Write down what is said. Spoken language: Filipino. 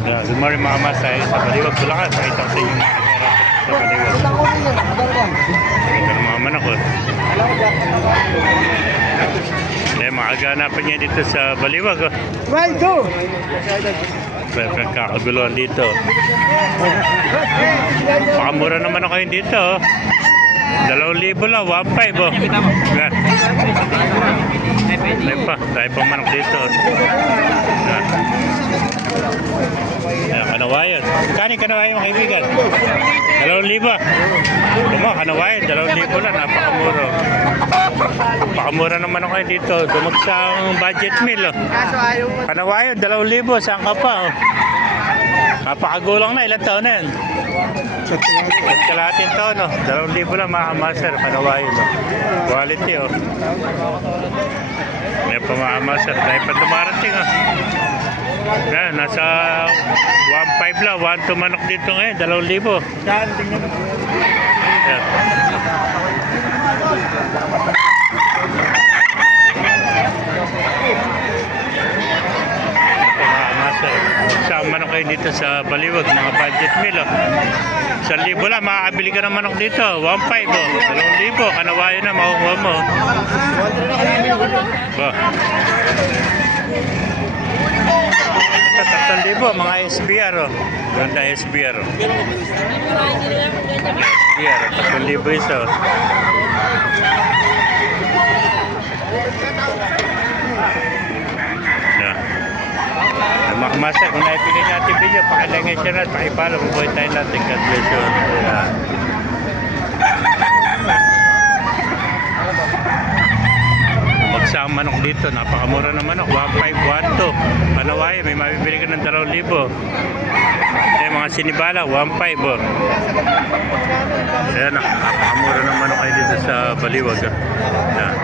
Yeah, good morning mga masay sa Baliwag, Bulacan. Pakita ko sa inyo mga kapera sa Baliwag. Ganda ng mga manok. Mga ganapan niya dito sa Baliwag. Right, go! Kakaguluhan dito. Pakamura naman ako yun dito. 2,000 lang, 1,500. Yan. Tayo pang manok dito. Yan. Kanawayan. Kani kanawayan mga kaibigan? 2,000. Tuma, kanawayan, 2,000 lang. Napakamura. Pakamura naman ako dito. Dumagsang budget meal. Kanawayan, 2,000. Saan ka pa? Napakagulang na. Ilang taon na yan? Kalahating taon. 2,000 lang mga master. Kanawayan. Quality. May pa mga master. Dahil pa dumarating. Yan, nasa 1,500 lang. 1,200 manok dito ngayon. 2,000. Yan, tingnan mo. Yan. Saan manok kayo dito sa Baliwag, mga budget meal. 1,000 lang, makakabili ka ng manok dito. 1,500. 2,000. Kanawayo na, makukuha mo. Ito, 3,000, mga SBR. Ganda SBR. SBR, 3,000 isa. Mga master, kung naipili natin video, pakilagay siya natin, pakipalo, mabuhay tayo natin. God bless you. Magsang manok dito, napakamura ng manok, 1,500, 1,200. Kanawayan, may mabibili ka ng 2,000. Mga sinibala, 1,500. Ayan, napakamura ng manok kayo dito sa Baliwag. Ayan.